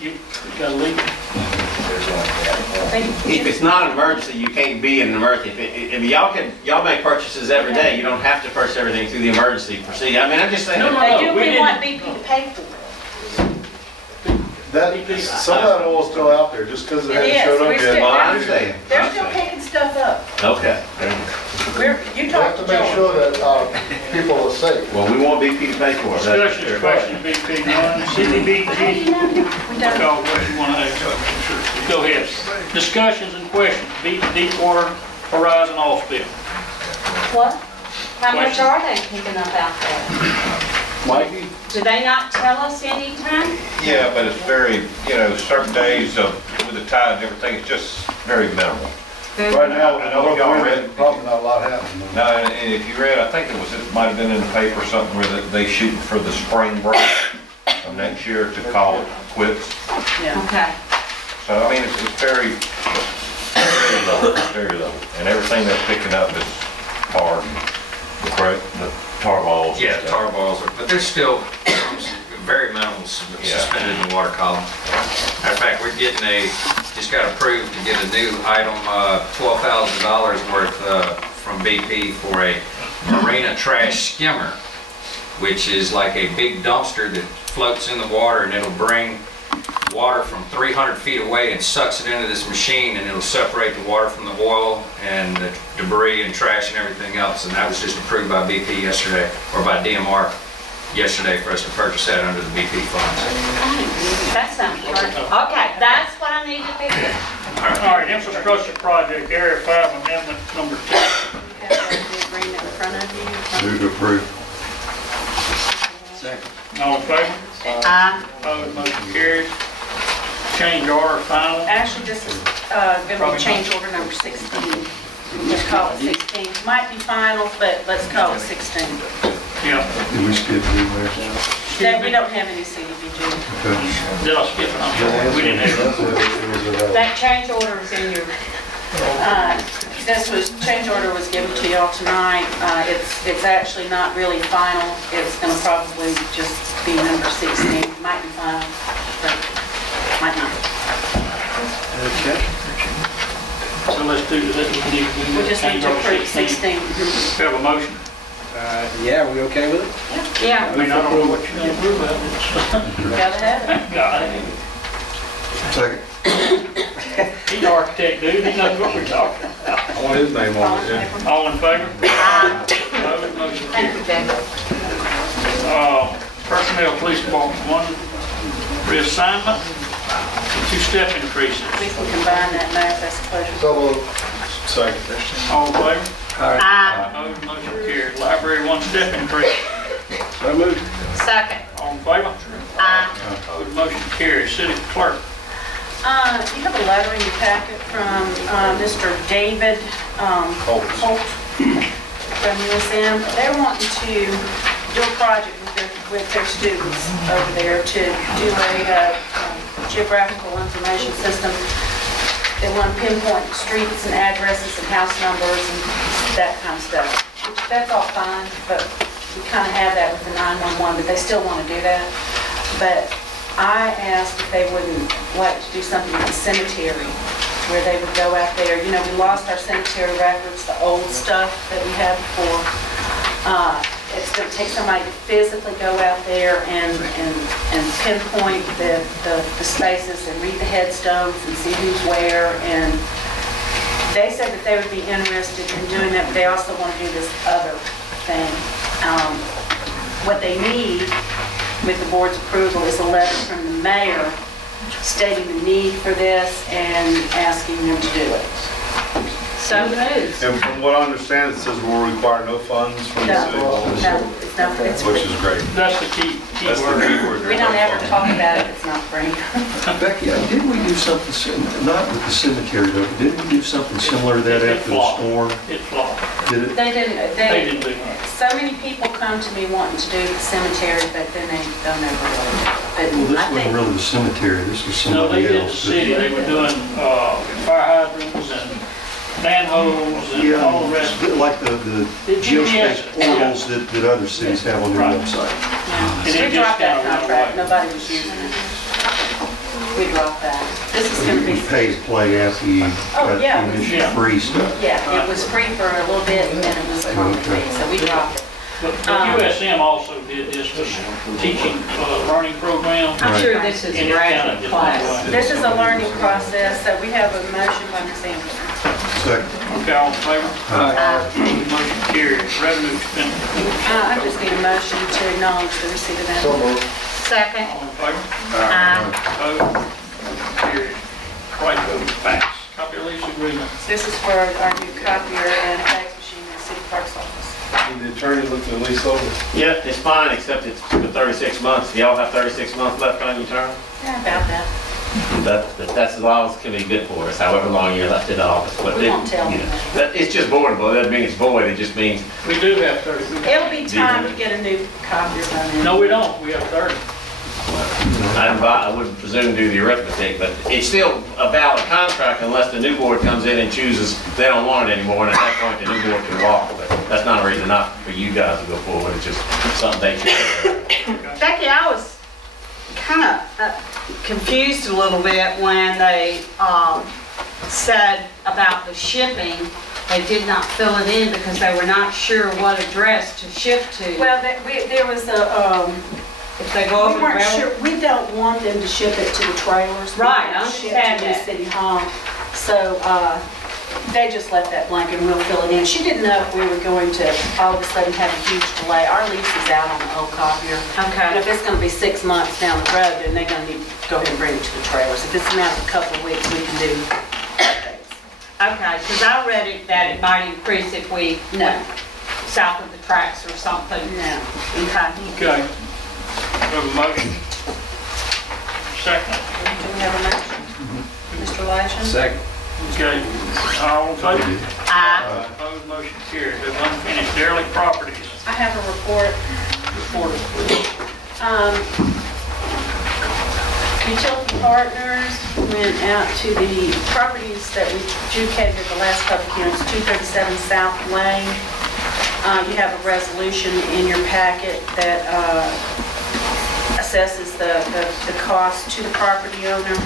You got a leak? If it's not an emergency, you can't be in an emergency. If y'all make purchases every day, you don't have to purchase everything through the emergency procedure. I mean, I'm just saying. No, no, They do, we we want BP to pay for it. Some of that oil's still out there, just because it It hasn't is. showed up We're yet. Well, I understand. They're still picking stuff up. Okay. You You have talk to to make Joel. sure that people are safe. Well, we want BP to pay for it. that's for Discussion, sure. question, BP, none, CDBG, We don't. call what you want to ask. Go ahead. Discussions and questions, Deepwater Horizon oil spill. What? How much Question. are they picking up out there? Mikey? Do they not tell us anytime? Yeah, but it's very, certain days with the tide and everything, it's just very minimal. Right now, I know y'all read- probably not a lot happening. No, and if you read, I think it might have been in the paper or something where they shooting for the spring break of next year to call it quits. Yeah. Okay. So, I mean, it's very, very low, very low. And everything they're picking up is hard, correct? The tar balls. and Yeah, stuff. tar balls, but there's still very minimal suspended in the water column. Matter of fact, just got approved to get a new item, $12,000 worth from BP for a marina trash skimmer, which is like a big dumpster that floats in the water, and it'll bring water from 300 feet away and sucks it into this machine, and it'll separate the water from the oil and the debris and trash and everything else. And that was just approved by BP yesterday, or by DMR yesterday, for us to purchase that under the BP funds. That sounds right. Okay, that's what I need to figure. All right, infrastructure project, Area 5, amendment number 2. Have the agreement in front of you. Move to approve. All in favor? Opposed, motion carries. Change order final. Actually, this is going to be change order number 16. Let's call it 16. Might be final, but let's call it 16. Yeah. Did we skip through there? We don't have any CDBG. Did I skip it? I'm sorry. We didn't have it. That change order is in your, change order was given to y'all tonight. It's actually not really final. It's going to probably just be number 16. Might be final, but might not. Okay. So let's do that. We just need to approve 16. We have a motion. Yeah, are we okay with it? Yeah. I mean, I don't know what you're going to approve of. Gotta have it. Got it. Second. He's an architect, dude. He knows what we're talking about. I want his name on it, yeah. All in favor? Opposed, motion Thank you, carries. Becky. Personnel, police department, 1 reassignment, 2 step increases. We can combine that, Mayor, if that's a pleasure. So, second. All in favor? Aye. Opposed, motion carries. Library, 1 step increase. So moved. Second. All in favor? Aye. Opposed, motion carries. City clerk. You have a letter in your packet from Mr. David Holt from USM. They're wanting to do a project with their students over there to do a geographical information system. They want to pinpoint streets and addresses and house numbers and that kind of stuff. That's all fine, but we kind of have that with the 911, but they still want to do that. But I asked if they wouldn't like to do something with the cemetery, where they would go out there. You know, we lost our cemetery records, the old stuff that we had before. It's going to take somebody to physically go out there and pinpoint the spaces and read the headstones and see who's where. And they said that they would be interested in doing that, but they also want to do this other thing. What they need with the board's approval is a letter from the mayor stating the need for this and asking them to do it. So moved. And from what I understand, it says we'll require no funds from the city. Which is great. That's the key That's the word. key word. We don't ever talk about it if it's not free. Becky, didn't we do something, not with the cemetery though, but didn't we do something similar to that It after the flopped. storm? It flopped. Did it? They didn't, They didn't do that. so many people come to me wanting to do the cemetery, but then they don't ever really do it. But Well, this I think wasn't really the cemetery, this was No, they somebody did the else. city. They were doing fire hydrants and manholes and all the rest. Yeah, like the geospace portals that other cities have on their Right. website. And it we just dropped that kinda went contract, away. nobody was using it. we dropped that. This is gonna be, Pay to play after you Oh, got yeah. initial Yeah. free stuff. yeah, it was free for a little bit and then it was a monthly fee, so we dropped it. But USM also did this teaching, learning program. I'm sure this is And a it kinda graduate just class. went away. This is a learning process, so we have a motion by Ms. Anderson. Second. Okay, all in favor? Motion carried. Revenue expenditure. I just need a motion to acknowledge the receipt of that. Second. All in favor? Aye. Opposed? Motion carried. Right, fax. Copy of lease agreement. This is for our new copier and fax machine in the city clerk's office. Did the attorney look the lease over? Yeah, it's fine, except it's for 36 months. Do y'all have 36 months left on your term? Yeah, about that. That's as long as can be good for us, however long you're left in office. But We it- won't tell you them know, it's just voidable. That doesn't mean it's void. It just means We do have 30. It'll be time to get a new copier by then. No, we don't. We have 30. I wouldn't presume to do the arithmetic, but it's still a valid contract unless the new board comes in and chooses they don't want it anymore, and at that point, the new board can walk. But that's not a reason not for you guys to go forward. It's just something they should. Becky, I was kind of confused a little bit when they said about the shipping. They did not fill it in because they were not sure what address to ship to. Well, there was a, If they go we over the weren't railroad. sure, we don't want them to ship it to the trailers. We Right, I want it shipped understand to the that. city hall. So, they just left that blank and we'll fill it in. She didn't know if we were going to all of a sudden have a huge delay. Our lease is out on the old copier. And Okay. if it's gonna be 6 months down the road, then they're gonna need to go ahead and bring it to the trailers. If it's a matter of a couple of weeks, we can do updates. Okay, because I read it that it might increase if we No. went south of the tracks or something. No. Okay. Okay. We have a motion. Second. Do we have a motion? Mr. Lashin? Second. Okay. All in favor? Aye. Opposed? Motion carried. We have unfinished derelict properties. I have a report. Report it, please. Utility Partners went out to the properties that we adjudicated at the last public hearings, 237 South Lane. You have a resolution in your packet that assesses the cost to the property owner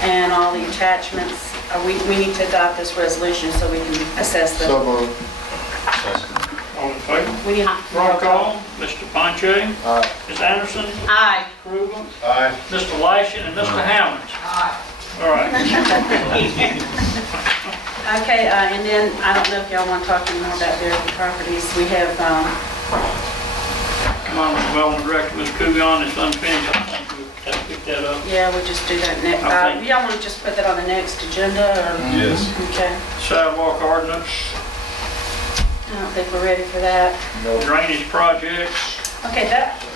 and all the attachments. We need to adopt this resolution so we can assess the. All in favor? We need Roll call. Mr. Panche. Ms. Anderson. Aye. Krueger. Aye. Mr. Lashin and Mr. Hammond. All right. Okay, and then, I don't know if y'all want to talk any more about derelict properties. We have, Come on, Mr. Development Director, Ms. Coogan, it's unfinished. I think we have to pick that up. yeah, we'll just do that next. Okay. Y'all want to just put that on the next agenda, or? Yes. Okay, Sidewalk ordinance, I don't think we're ready for that. drainage projects. Okay,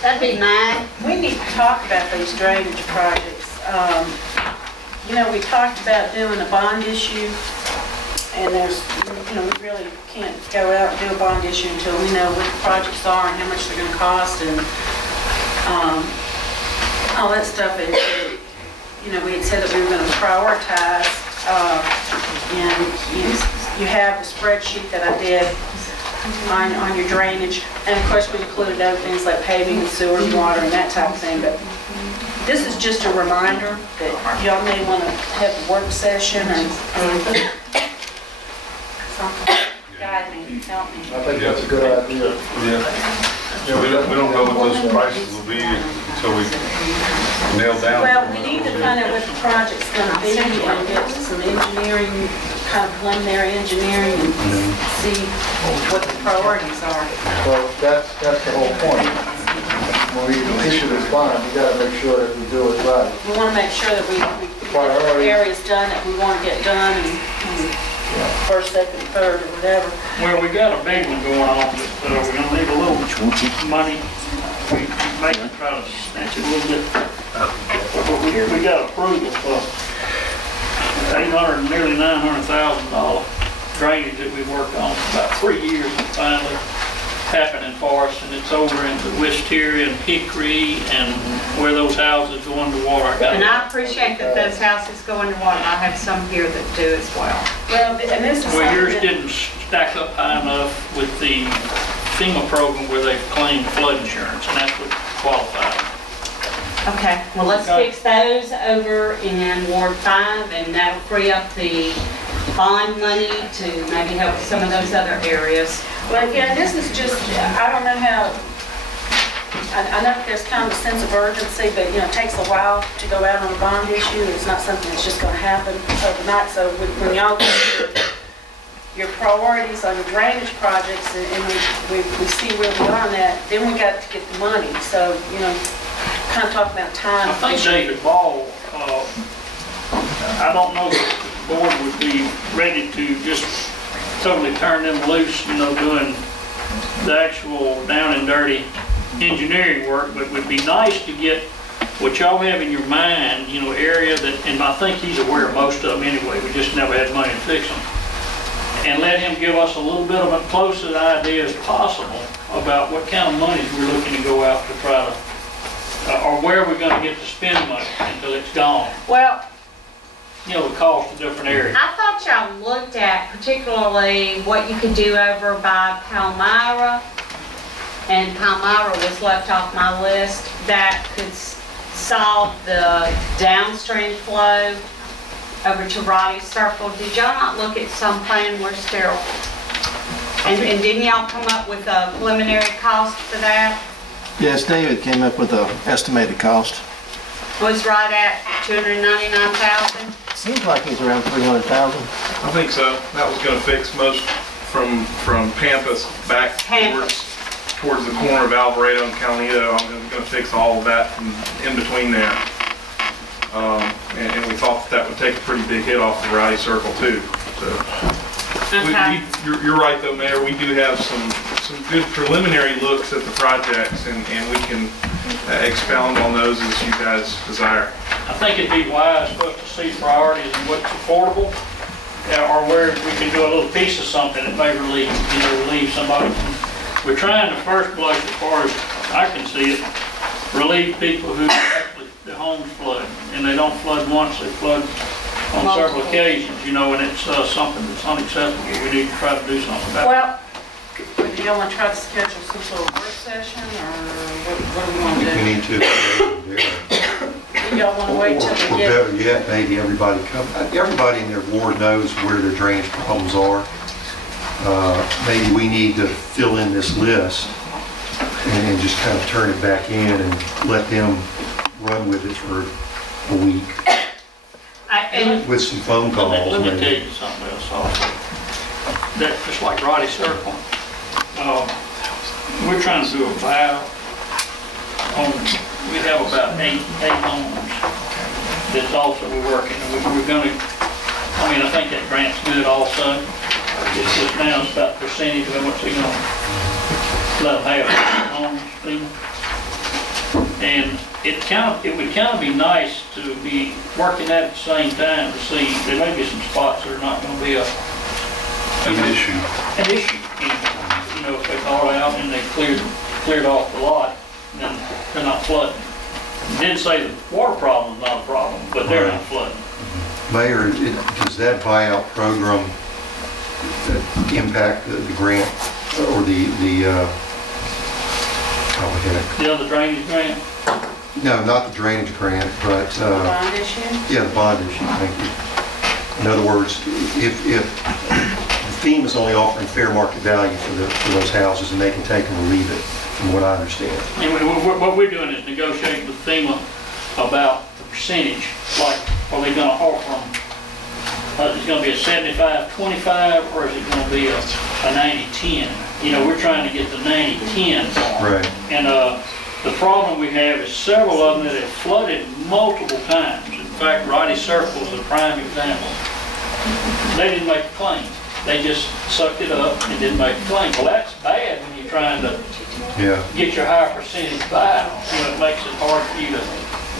That'd be mine. we need to talk about these drainage projects. You know, we talked about doing a bond issue, and there's, you know, we really can't go out and do a bond issue until we know what the projects are and how much they're gonna cost and, all that stuff. And, you know, we had said that we were gonna prioritize, and you have the spreadsheet that I did on your drainage. And of course, we included other things like paving and sewer and water and that type of thing, but this is just a reminder that y'all may want to have a work session or something. Guide me, help me. I think that's a good idea. Yeah, we don't know what those prices will be until we nail down. Well, we need to find out what the project's gonna be and get some engineering, kind of preliminary engineering and see what the priorities are. Well, that's the whole point. When we issue this bond, we gotta make sure that we do it right. We want to make sure that we get the Priorities. areas done that we want to get done and first, second, third, or whatever. Well, we got a big one going on, but we're gonna leave a little money. We may try to snatch it a little bit. But we got approval for $800, nearly $900,000 drainage that we worked on for about 3 years and finally happening for us, and it's over into Wisteria and Hickory and where those houses go under water. And I appreciate that those houses go under water. I have some here that do as well. Well, and this is Well, yours something that- didn't stack up high enough with the FEMA program where they claim flood insurance, and that's what qualified. Okay, well, let's Okay. fix those over in Ward 5, and that'll free up the bond money to maybe help some of those other areas. Well, again, this is just, I don't know how, I know there's kind of a sense of urgency, but, you know, it takes a while to go out on a bond issue. It's not something that's just gonna happen overnight. So when y'all get your priorities on the drainage projects, and we see where we are on that, then we got to get the money. So, you know, kind of talk about time. I think David Ball, I don't know that the board would be ready to just totally turn them loose, you know, doing the actual down and dirty engineering work, but it would be nice to get what y'all have in your mind, you know, area that, and I think he's aware of most of them anyway, we just never had money to fix them. And let him give us a little bit of a closest idea as possible about what kind of monies we're looking to go out to try to, or where we're gonna get to spend money until it's gone. Well, You know, the cost of different areas. I thought y'all looked at particularly what you could do over by Palmyra, and Palmyra was left off my list, that could solve the downstream flow over to Roddy Circle. Did y'all not look at some plan where Sterile? And didn't y'all come up with a preliminary cost for that? Yes, David came up with an estimated cost. Was right at $299,000? Seems like he's around 300,000. I think so. That was gonna fix most from Pampas back towards the corner of Alvarado and Calinito. I'm gonna fix all of that from in between there. And we thought that would take a pretty big hit off the Rowdy Circle too. So, Okay. you're right though, Mayor. We do have some good preliminary looks at the projects, and we can expound on those as you guys desire. I think it'd be wise for us to see priorities and what's affordable, or where we can do a little piece of something that may relieve somebody. We're trying to first place, as far as I can see it, relieve people who actually, their homes flood, and they don't flood once, they flood on several occasions, you know, and it's something that's unacceptable. We need to try to do something about it. Well, do y'all want to try to schedule some sort of work session, or what do we want to do? We need to, Do y'all want to wait till we or get? better yet, maybe everybody in their ward knows where their drainage problems are. Maybe we need to fill in this list and just kind of turn it back in and let them run with it for a week with some phone calls. Let me tell maybe. you something else also. That, just like Roddy Circle, we're trying to do a vow on, we have about eight homes that's also we're working. We're gonna, I mean, I think that grant's good also. It's just now it's about percentage of how much they're gonna let them have homes, people. And it would kind of be nice to be working that at the same time to see, there may be some spots that are not gonna be An issue. an issue. You know, if they thawed out and they cleared off the lot, then they're not flooding. Didn't say the water problem's not a problem, but they're not flooding. Mayor, does that buyout program impact the grant or the The other drainage grant, no, not the drainage grant, but Bond issue? yeah, the bond issue, thank you. In other words, if FEMA's only offering fair market value for those houses, and they can take them or leave it, from what I understand. and what we're doing is negotiating with FEMA about the percentage, like, are they gonna offer them, is it gonna be a 75-25, or is it gonna be a 90-10? You know, we're trying to get the 90-10 farm. Right. And the problem we have is several of them that have flooded multiple times. In fact, Roddy Circle is a prime example. They didn't make a claim. They just sucked it up and didn't make a claim. Well, that's bad when you're trying to get your higher percentage buyout. You know, it makes it hard for you to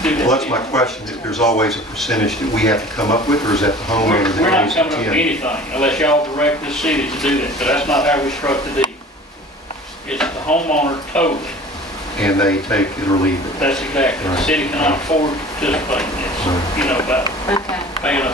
do that. Well, that's my question. If there's always a percentage that we have to come up with, or is that the homeowner that We're not pays coming up with 10? anything unless y'all direct the city to do that, but that's not how we struck the deal. It's the homeowner totally. And they take it or leave it. That's exactly. The city cannot afford to participate in this, you know, about Okay. paying a